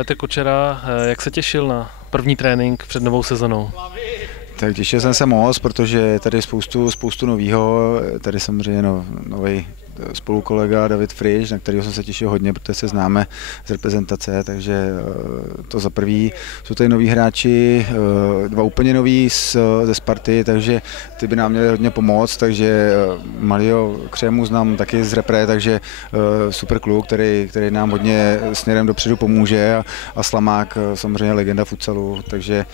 Petr Kučera, jak se těšil na první trénink před novou sezonou? Tak těšil jsem se moc, protože je tady spoustu novýho, tady samozřejmě nový spolukolega David Frisch, na kterého jsem se těšil hodně, protože se známe z reprezentace, takže to za prvý. Jsou tady noví hráči, dva úplně noví ze Sparty, takže ty by nám měli hodně pomoct, takže Mario Křemu znám taky z repre, takže super kluk, který nám hodně směrem dopředu pomůže a Slamák samozřejmě legenda futsalu, takže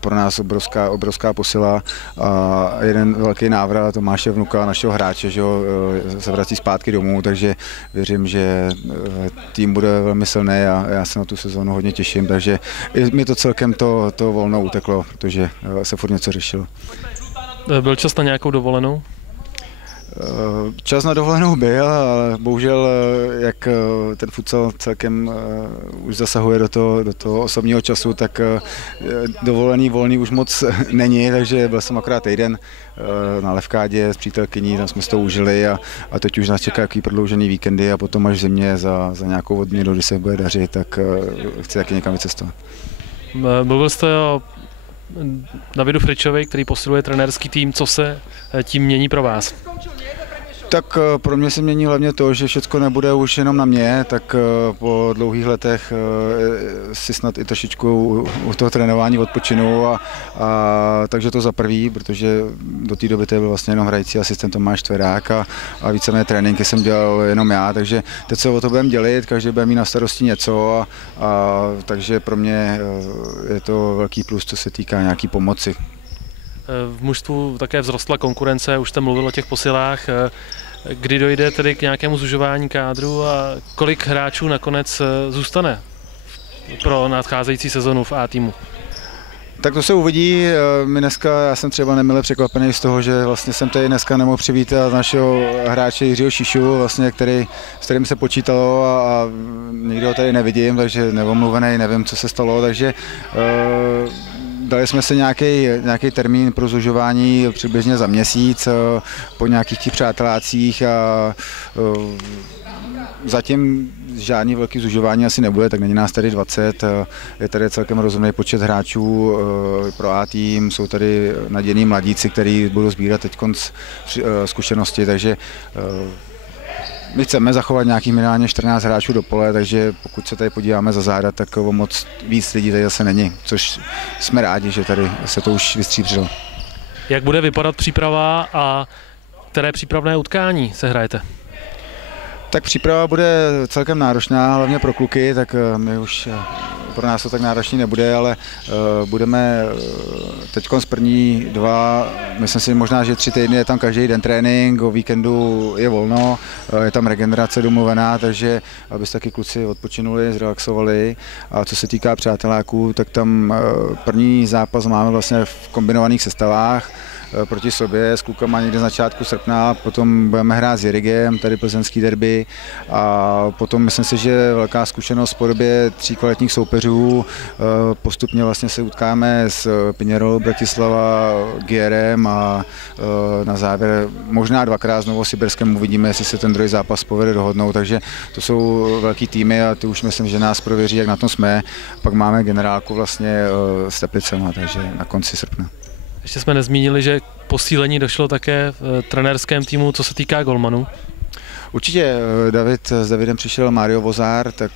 pro nás obrovská posila a jeden velký návrat Tomáše Vnuka, našeho hráče, že jo, se vrací zpátky domů, takže věřím, že tým bude velmi silný a já se na tu sezónu hodně těším, takže mi to celkem to volno uteklo, protože se furt něco řešilo. Byl čas na nějakou dovolenou? Čas na dovolenou byl, ale bohužel, jak ten futsal celkem už zasahuje do toho osobního času, tak volný už moc není, takže byl jsem akorát týden na Levkádě s přítelkyní, tam jsme si to užili a teď už nás čeká jaký prodloužený víkendy a potom až v zimě za nějakou odměnu, kdy se bude dařit, tak chci taky někam vycestovat. Mluvil jste o Davidu Fričovi, který posiluje trenérský tým, co se tím mění pro vás? Tak pro mě se mění hlavně to, že všechno nebude už jenom na mě, tak po dlouhých letech si snad i trošičku u toho trénování odpočinu takže to za prvý, protože do té doby to byl vlastně jenom hrající asistent Tomáš Tverák a víceméně tréninky jsem dělal jenom já, takže teď se o to budeme dělit, každý bude mít na starosti něco takže pro mě je to velký plus, co se týká nějaký pomoci. V mužstvu také vzrostla konkurence, už jste mluvil o těch posilách. Kdy dojde tedy k nějakému zužování kádru a kolik hráčů nakonec zůstane pro nadcházející sezonu v A týmu? Tak to se uvidí. Já jsem třeba nemile překvapený z toho, že vlastně jsem tady dneska nemohl přivítat našeho hráče Jiřího Šišu, vlastně, s kterým se počítalo a nikdo ho tady nevidím, takže neomluvený, nevím, co se stalo, takže dali jsme si nějaký termín pro zužování přibližně za měsíc po nějakých těch přátelácích a zatím žádný velký zužování asi nebude, tak není nás tady 20, je tady celkem rozumný počet hráčů pro A tým, jsou tady nadějní mladíci, kteří budou sbírat teď zkušenosti, takže my chceme zachovat nějakých minimálně 14 hráčů do pole, takže pokud se tady podíváme za záda, tak o moc víc lidí tady zase není, což jsme rádi, že tady se to už vystříbřilo. Jak bude vypadat příprava a které přípravné utkání se hrajete? Tak příprava bude celkem náročná, hlavně pro kluky, tak my už pro nás to tak náročný nebude, ale budeme teď z první myslím si možná, že 3 týdny je tam každý den trénink, o víkendu je volno, je tam regenerace domluvená, takže aby se taky kluci odpočinuli, zrelaxovali. A co se týká přáteláků, tak tam první zápas máme vlastně v kombinovaných sestavách proti sobě s klukama někde z začátku srpna, potom budeme hrát s Jirigem, tady plzeňský derby a potom myslím si, že velká zkušenost v podobě 3 kvalitních soupeřů. Postupně vlastně se utkáme s Piněrou Bratislava, Gierem a na závěr možná 2krát s Novosibirskem uvidíme, jestli se ten druhý zápas povede dohodnout, takže to jsou velký týmy a ty už myslím, že nás prověří, jak na tom jsme. Pak máme generálku vlastně s Teplicema, takže na konci srpna. Ještě jsme nezmínili, že posílení došlo také v trenérském týmu, co se týká golmanů. Určitě s Davidem přišel Mario Vozár, tak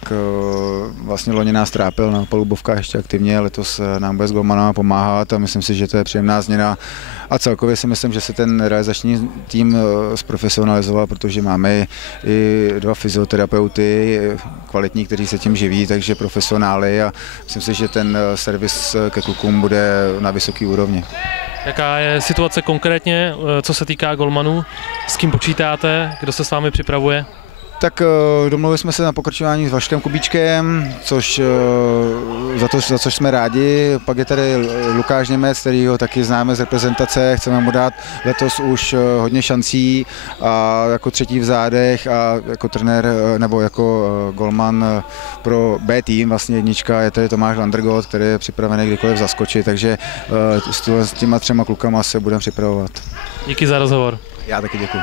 vlastně loni nás trápil na palubovkách ještě aktivně, letos nám bude s golmanama pomáhat a myslím si, že to je příjemná změna. A celkově si myslím, že se ten realizační tým zprofesionalizoval, protože máme i 2 fyzioterapeuty kvalitní, kteří se tím živí, takže profesionály a myslím si, že ten servis ke klukům bude na vysoké úrovni. Jaká je situace konkrétně, co se týká golmanů? S kým počítáte? Kdo se s vámi připravuje? Tak domluvili jsme se na pokračování s Vaškem Kubíčkem, za což jsme rádi. Pak je tady Lukáš Němec, kterýho taky známe z reprezentace. Chceme mu dát letos už hodně šancí a jako třetí v zádech a jako trenér nebo jako golman pro B tým, vlastně jednička, je tady Tomáš Landrgot, který je připravený kdykoliv zaskočit, takže s těma 3 klukama se budeme připravovat. Díky za rozhovor. Já taky děkuji.